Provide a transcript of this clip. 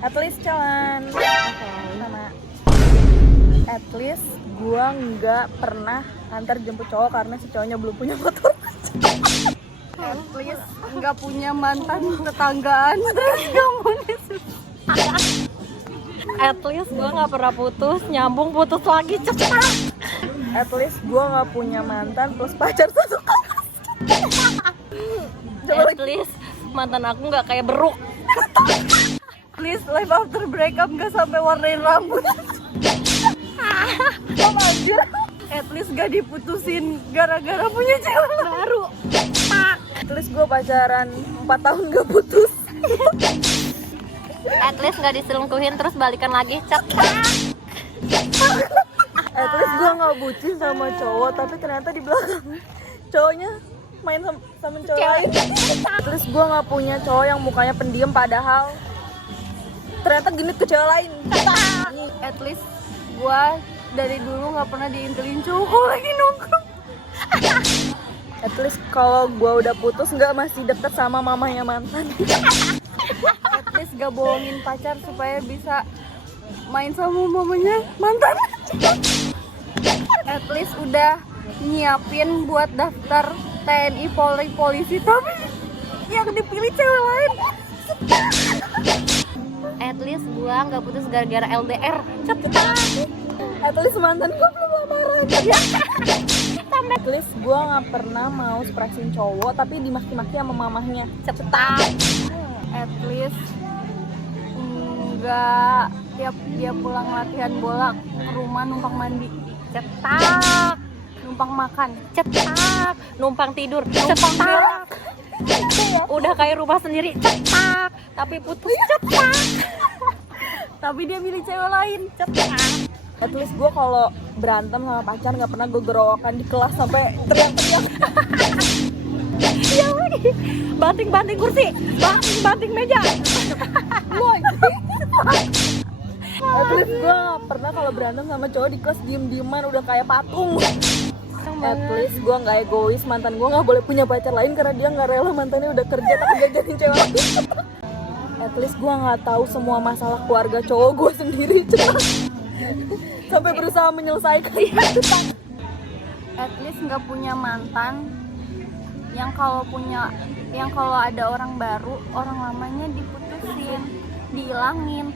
At least jalan. Sama. At least gua nggak pernah antar jemput cowok karena si cowoknya belum punya motor. At least nggak punya mantan tetanggaan terus kamu At least gue nggak pernah putus, nyambung putus lagi cepat. At least gua nggak punya mantan plus pacar satu kelas. At least mantan aku nggak kayak beruk. please life after breakup nggak sampai warnain rambut. Sama anjir. At least gak diputusin gara-gara punya cewek baru. At least gua pacaran 4 tahun gak putus. At least nggak diselingkuhin terus balikan lagi cepat. At least gue nggak bucin sama cowok tapi ternyata di belakang cowoknya main sama cowok lain. At least gue nggak punya cowok yang mukanya pendiam padahal ternyata genit ke cewek lain. At least gua dari dulu nggak pernah diintilin cowok lagi nongkrong. At least kalau gue udah putus nggak masih deket sama mamanya mantan. At least gak bohongin pacar supaya bisa main sama mamanya mantan. At least udah nyiapin buat daftar TNI, Polri, polisi tapi yang dipilih cewek lain. At least gue nggak putus gara-gara LDR cepat. At least mantan gue belum lamaran. At least gue nggak pernah mau sprasin cowok tapi dimaki-maki sama mamahnya. Cepat. At least nggak tiap dia pulang latihan bola ke rumah numpang mandi, Cetak. numpang makan. Cetak. Numpang tidur cetak. Udah kayak rumah sendiri cetak. Tapi putus cetak. Tapi dia milih cewek lain. Cetak. At least gue kalau berantem sama pacar nggak pernah gue gerowokan di kelas sampai teriak-teriak. Iya lagi. Banting-banting kursi, banting meja. Boy. At least gue nggak pernah kalau berantem sama cowok di kelas diem-dieman udah kayak patung. At least gue nggak egois, mantan gue nggak boleh punya pacar lain karena dia nggak rela mantannya udah kerja tapi jajanin cewek lain. At least gue nggak tahu semua masalah keluarga cowok gue sendiri sampai berusaha menyelesaikan. At least nggak punya mantan yang kalau ada orang baru, orang lamanya diputusin, dihilangin.